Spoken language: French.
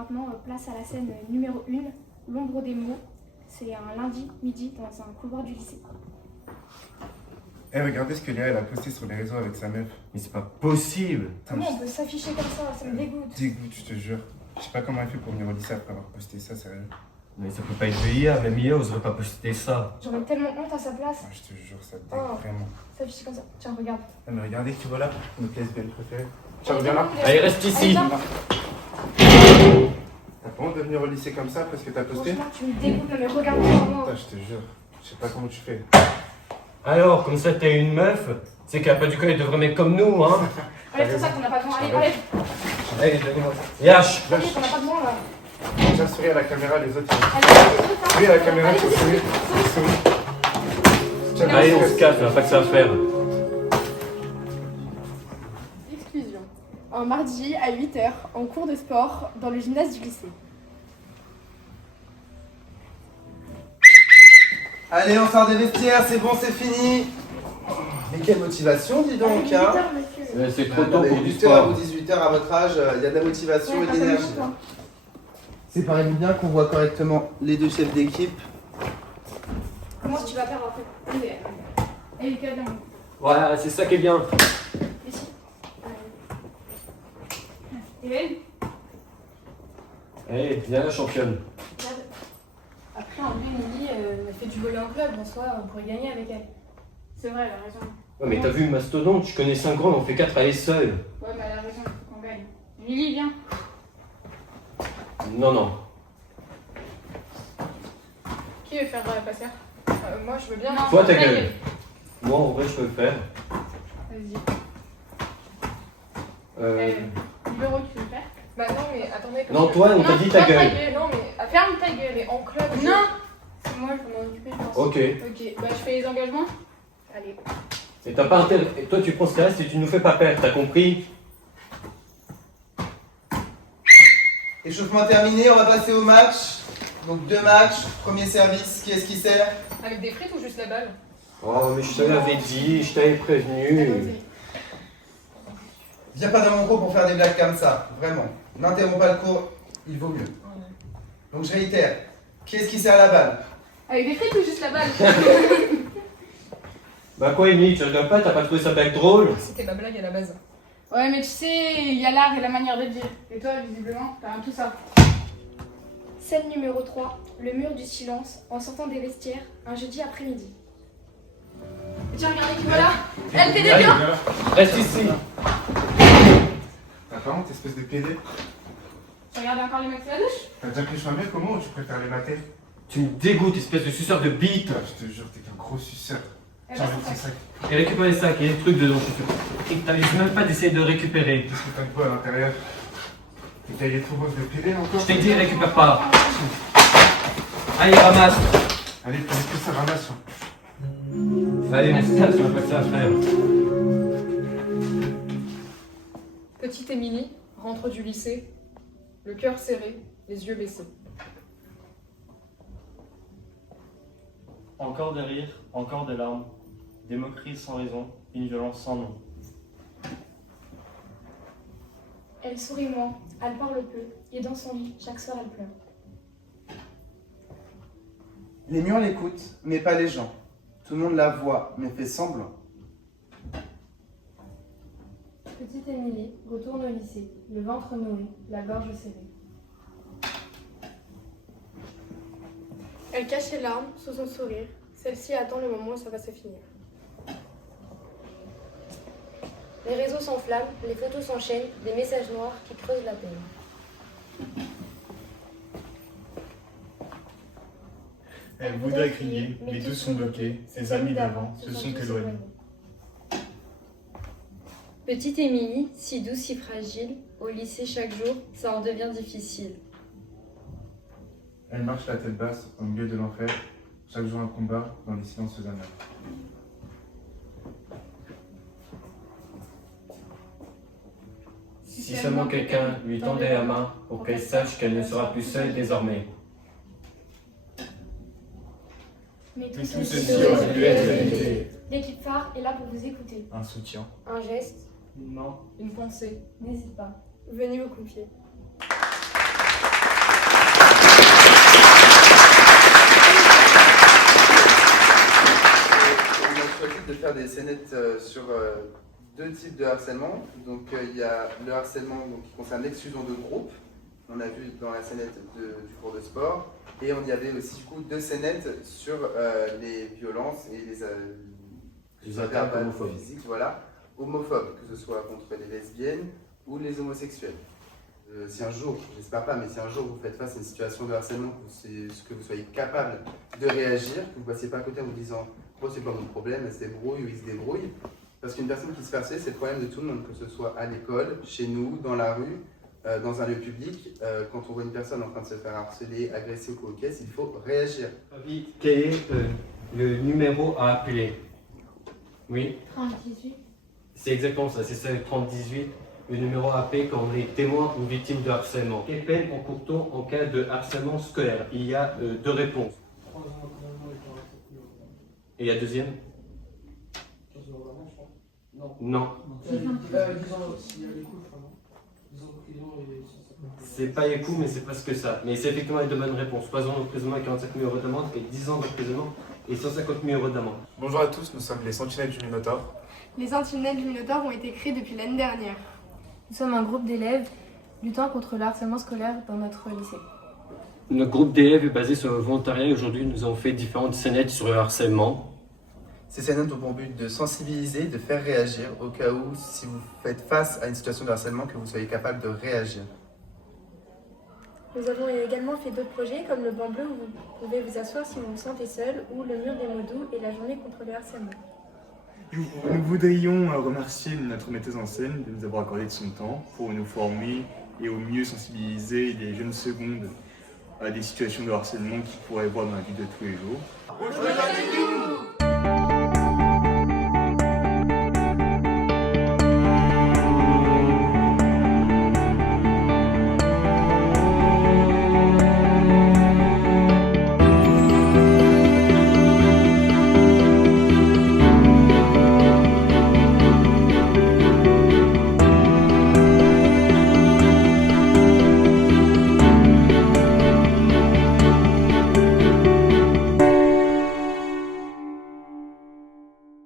maintenant, place à la scène numéro 1, l'ombre des mots. C'est un lundi midi dans un couloir du lycée. Eh, regardez ce que Léa elle a posté sur les réseaux avec sa meuf. Mais c'est pas possible. Comment on peut s'afficher comme ça me dégoûte. Dégoûte, je te jure. Je sais pas comment elle fait pour venir au lycée après avoir posté ça, sérieux. Mais ça peut pas être de hier, même hier, oserait pas poster ça. J'aurais tellement honte à sa place. Ah, je te jure, ça te dégoûte vraiment. S'afficher comme ça. Tiens, regarde. Ah, mais regardez, tu vois là, notre lesbienne préférée. Tiens, reviens là. Allez, reste ici. Allez, viens. T'as pas honte de venir au lycée comme ça parce que t'as posté? Franchement, tu me dégoûtes, non mais regarde-moi. Putain, je te jure. Je sais pas comment tu fais. Alors, comme ça t'es une meuf, c'est qu'elle a pas du connaître de vrais mecs comme nous, hein. Allez, c'est pour ça qu'on n'a pas de temps. Allez, allez. Allez, donnez-moi ça. Yash. Allez, on n'a pas de temps là. Tiens, souris à la caméra, les autres. Allez, allez, Souris à la caméra, tu souris. Tiens, Allez, on se casse, on a pas que ça à faire. Exclusion. Un mardi à 8h, en cours de sport, dans le gymnase du lycée. Allez, on sort des vestiaires, c'est bon, c'est fini. Mais quelle motivation, dis donc, hein. C'est trop tôt pour du 8h sport. ou 18h à votre âge, il y a de la motivation et de l'énergie. Séparez-vous bien qu'on voit correctement les deux chefs d'équipe. Comment tu vas faire après? Allez, viens. Voilà, c'est ça qui est bien. Ici. Hélène, Allez, viens la championne. regarde. Après, en lui, Nelly, elle fait du volley en club, en soi, on pourrait gagner avec elle. C'est vrai, elle a raison. Ouais, mais t'as vu Mastodonte, je connais 5 grands, on fait 4 à elle seule. Ouais, mais elle a raison, il faut qu'on gagne. Lily, viens. Non, non. Qui veut faire passer Moi, je veux bien. Non, Toi, ta ta gueule. Moi, en vrai, je peux le faire. Vas-y. Numéro, tu veux le faire Bah non, mais attendez. Non, toi, on t'a dit ta gueule. Non, mais ferme ta gueule. Et en club. Non. C'est moi, je vais m'en occuper, je pense. Ok. Ok, bah je fais les engagements. Allez. Et t'as pas intérêt. Et toi, tu prends ce qui reste et tu nous fais pas perdre, t'as compris? Échauffement terminé, on va passer au match. Donc 2 matchs, premier service, qui est-ce qui sert? Avec des frites ou juste la balle? Oh, mais je te l'avais dit, je t'avais prévenu. Viens pas dans mon cours pour faire des blagues comme ça, vraiment. N'interromps pas le cours, il vaut mieux. Donc je réitère, qui est-ce qui sert la balle? Avec des frites ou juste la balle? Bah quoi, Émilie, tu rigoles pas, t'as pas trouvé sa blague drôle? C'était ma blague à la base. Ouais, mais tu sais, il y a l'art et la manière de dire. Et toi, visiblement, t'as un tout ça. Scène numéro 3, le mur du silence, en sortant des vestiaires, un jeudi après-midi. Tiens, regardez qui voilà. Elle t'aide Allez, bien. reste ici. T'as pas honte, espèce de PD? Tu regardes encore les mecs sous la douche? T'as déjà pris soin mère comment ou tu préfères les mater? Tu me dégoûtes, espèce de suceur de bite. Putain, je te jure, t'es qu'un gros suceur. Eh Tiens, ben, avec tes sacs. Et récupère les sacs, il y a des trucs dedans, je suis sûr. Et que t'arrives même pas d'essayer de récupérer. Qu'est-ce que t'as de quoi à l'intérieur? Tes cahiers tout roses de PD encore? Je t'ai dit, récupère pas. Allez, ramasse. Allez, prenez tout ça, ramasse. Allez, on se casse, on a pas que ça à faire. Petite Émilie rentre du lycée, le cœur serré, les yeux baissés. Encore des rires, encore des larmes, des moqueries sans raison, une violence sans nom. Elle sourit moins, elle parle peu, et dans son lit, chaque soir elle pleure. Les murs l'écoutent, mais pas les gens. Tout le monde la voit, mais fait semblant. Petite Émilie retourne au lycée, le ventre noué, la gorge serrée. Elle cache ses larmes sous son sourire. Celle-ci attend le moment où ça va se finir. Les réseaux s'enflamment, les photos s'enchaînent, des messages noirs qui creusent la peine. Elle voudrait crier, mais tous sont bloqués, ses amis d'avant se sont éloignés. Petite Émilie, si douce, si fragile, au lycée chaque jour, ça en devient difficile. Elle marche la tête basse au milieu de l'enfer, chaque jour un combat dans les silences amers. Si seulement quelqu'un lui tendait la main pour qu'elle sache qu'elle ne sera plus seule désormais. Mais tout ceci aurait pu être évité. L'équipe phare est là pour vous écouter. Un soutien. Un geste, Non. Une pensée. n'hésite pas. Venez vous confier. faire des scénettes sur deux types de harcèlement. Donc il y a le harcèlement qui concerne l'exclusion de groupe. On a vu dans la scénette du cours de sport. Et on y avait aussi du coup 2 scénettes sur les violences et les attaques verbales homophobes. physiques, voilà, homophobes, que ce soit contre les lesbiennes ou les homosexuels. Si un jour, j'espère pas, mais si un jour vous faites face à une situation de harcèlement, que vous soyez capable de réagir, que vous ne passiez pas à côté en vous disant « Oh, c'est pas mon problème, elle se débrouille ou il se débrouille ». Parce qu'une personne qui se fait harceler, c'est le problème de tout le monde, que ce soit à l'école, chez nous, dans la rue, dans un lieu public. Quand on voit une personne en train de se faire harceler, agresser ou quoi au caisse, il faut réagir. Quel est le numéro à appeler? Oui, 30-18. c'est exactement ça, c'est ça le 3018, le numéro à appeler quand on est témoin ou victime de harcèlement. Quelle peine encourt-on en cas de harcèlement scolaire? Il y a 2 réponses. Et la deuxième? Non. C'est pas les coups, mais c'est presque ça. Mais c'est effectivement les 2 bonnes réponses. 3 ans d'emprisonnement et 45 000 € d'amende et 10 ans d'emprisonnement et 150 000 € d'amende. Bonjour à tous, nous sommes les Sentinelles du Minotaure. Les Sentinelles du Minotaure ont été créées depuis l'année dernière. Nous sommes un groupe d'élèves luttant contre le harcèlement scolaire dans notre lycée. Notre groupe d'élèves est basé sur le volontariat et aujourd'hui nous avons fait différentes scénettes sur le harcèlement. Ces scénettes ont pour but de sensibiliser, de faire réagir, au cas où, si vous faites face à une situation de harcèlement, que vous soyez capable de réagir. Nous avons également fait d'autres projets comme le banc bleu où vous pouvez vous asseoir si vous vous sentez seul, ou le mur des mots doux et la journée contre le harcèlement. Nous voudrions remercier notre metteuse en scène de nous avoir accordé de son temps pour nous former et au mieux sensibiliser les jeunes secondes à des situations de harcèlement qu'ils pourraient voir dans la vie de tous les jours. Rejoignez-nous!